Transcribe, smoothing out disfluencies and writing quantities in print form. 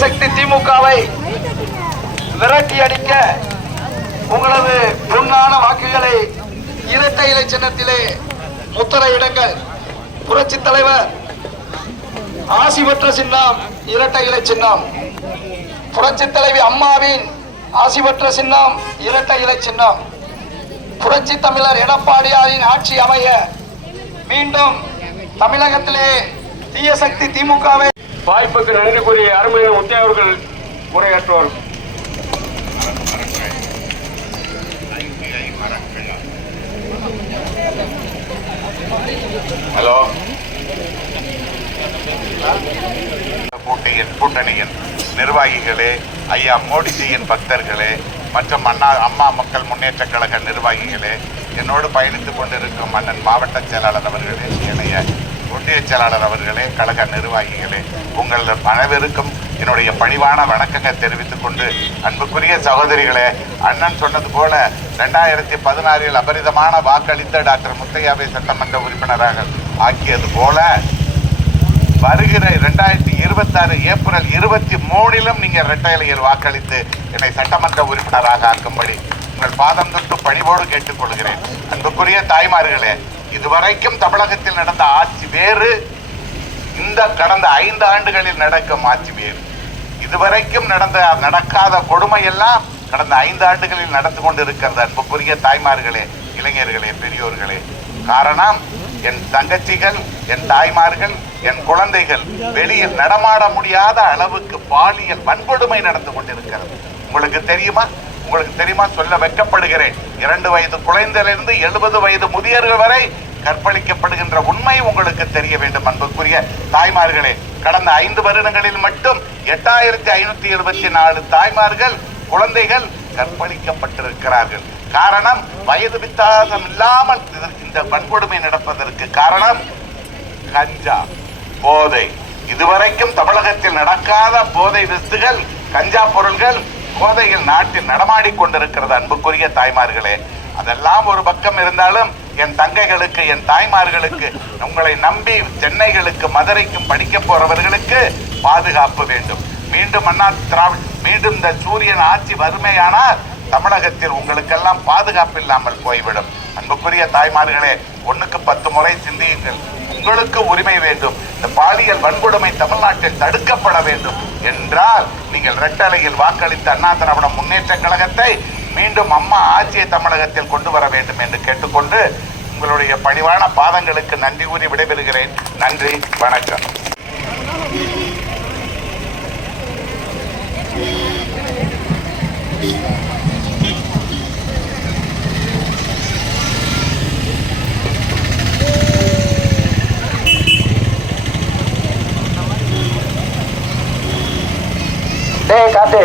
சக்தி திமுகவை விரட்டி அடிக்க உங்களது பொன்னான வாக்குகளை இரட்டை இலை சின்னத்திலே முத்திரையிடுங்கள். புரட்சி தலைவர் ஆசி பெற்ற சின்னம் இரட்டை இலை சின்னம். புரட்சி தலைவி அம்மாவின் ஆசி பெற்ற சின்னம் இரட்டை இலை சின்னம். புரட்சி தமிழர் எடப்பாடியாரின் ஆட்சி அமைய மீண்டும் தமிழகத்திலே தீய சக்தி திமுகவை வாய்ப்புக்கு நன்றி கூறி அருமையான முத்தியா அவர்கள் உரையாற்றுவார். ஹலோ, கூட்டணியின் நிர்வாகிகளே, ஐயா மோடிஜியின் பக்தர்களே மற்றும் அம்மா மக்கள் முன்னேற்ற கழக நிர்வாகிகளே, என்னோடு பயணித்துக் கொண்டிருக்கும் அண்ணன் மாவட்ட செயலாளர் அவர்களே, இணைய ஒன்றிய செயலாளர் அவர்களே, கழக நிர்வாகிகளே, உங்கள் அனைவருக்கும் என்னுடைய பணிவான வணக்கங்களை தெரிவித்துக் கொண்டு, அன்புக்குரிய சகோதரிகளே, அண்ணன் சொன்னது போல 2016 அபரிதமான வாக்களித்த டாக்டர் முத்தையாவை சட்டமன்ற உறுப்பினராக ஆக்கியது போல வருகிற 2026 ஏப்ரல் 23 நீங்க இரட்டை இலையில் வாக்களித்து என்னை சட்டமன்ற உறுப்பினராக ஆக்கும்படி உங்கள் பாதம் தொட்டு பணிவோடு கேட்டுக்கொள்கிறேன். அன்புக்குரிய தாய்மார்களே, இதுவரைக்கும் தமிழகத்தில் நடந்த ஆட்சி வேறு, இந்த கடந்த 5 ஆண்டுகளில் நடக்கும் ஆட்சி வேறு. இதுவரைக்கும் நடக்காத கொடுமை எல்லாம் கடந்த 5 ஆண்டுகளில் நடந்து கொண்டிருக்கிறது. அன்புக்குரிய தாய்மார்களே, இளைஞர்களே, பெரியோர்களே, காரணம் என் தங்கச்சிகள், என் தாய்மார்கள், என் குழந்தைகள் வெளியில் நடமாட முடியாத அளவுக்கு பாலியல் வன்கொடுமை நடந்து கொண்டிருக்கிறது. உங்களுக்கு தெரியுமா சொல்ல வெட்கப்படுகிறேன். 2 வயது குழந்தையிலிருந்து 70 வயது முதியவர்கள் வரை கற்பழிக்கப்படுகின்ற உண்மை உங்களுக்கு தெரிய வேண்டும். அன்புக்குரிய தாய்மார்களே, கடந்த 5 வருடங்களில் மட்டும் 8524 தாய்மார்கள், குழந்தைகள் கற்பழிக்கப்பட்டிருக்கிறார்கள். காரணம், வயது வித்தியாசம் இல்லாமல் இந்த வன்கொடுமை நடப்பதற்கு காரணம் கஞ்சா போதை. இதுவரைக்கும் தமிழகத்தில் நடக்காத போதை வஸ்துகள், கஞ்சா பொருள்கள், போதையில் நாட்டில் நடமாடிக் கொண்டிருக்கிறது. அன்புக்குரிய தாய்மார்களே, அதெல்லாம் ஒரு பக்கம் இருந்தாலும் என் தங்கைகளுக்கு, என் தாய்மார்களுக்கு, உங்களை நம்பி சென்னைகளுக்கு, மதுரைக்கும் படிக்க போறவர்களுக்கு பாதுகாப்பு வேண்டும். மீண்டும் இந்த சூரியன் ஆட்சி வறுமையானால் தமிழகத்தில் உங்களுக்கெல்லாம் பாதுகாப்பு இல்லாமல் போய்விடும். அன்புக்குரிய தாய்மார்களே, 1க்கு 10 முறை சிந்தியுங்கள். உங்களுக்கு உரிமை வேண்டும். இந்த பாலியல் வன்கொடுமை தமிழ்நாட்டில் தடுக்கப்பட வேண்டும் என்றால் நீங்கள் இரட்டலையில் வாக்களித்த அண்ணா திராவிட முன்னேற்ற கழகத்தை மீண்டும் அம்மா ஆட்சியை தமிழகத்தில் கொண்டு வர வேண்டும் என்று கேட்டுக்கொண்டு உங்களுடைய பணிவான பாதங்களுக்கு நன்றி கூறி விடைபெறுகிறேன். நன்றி, வணக்கம். காட்டு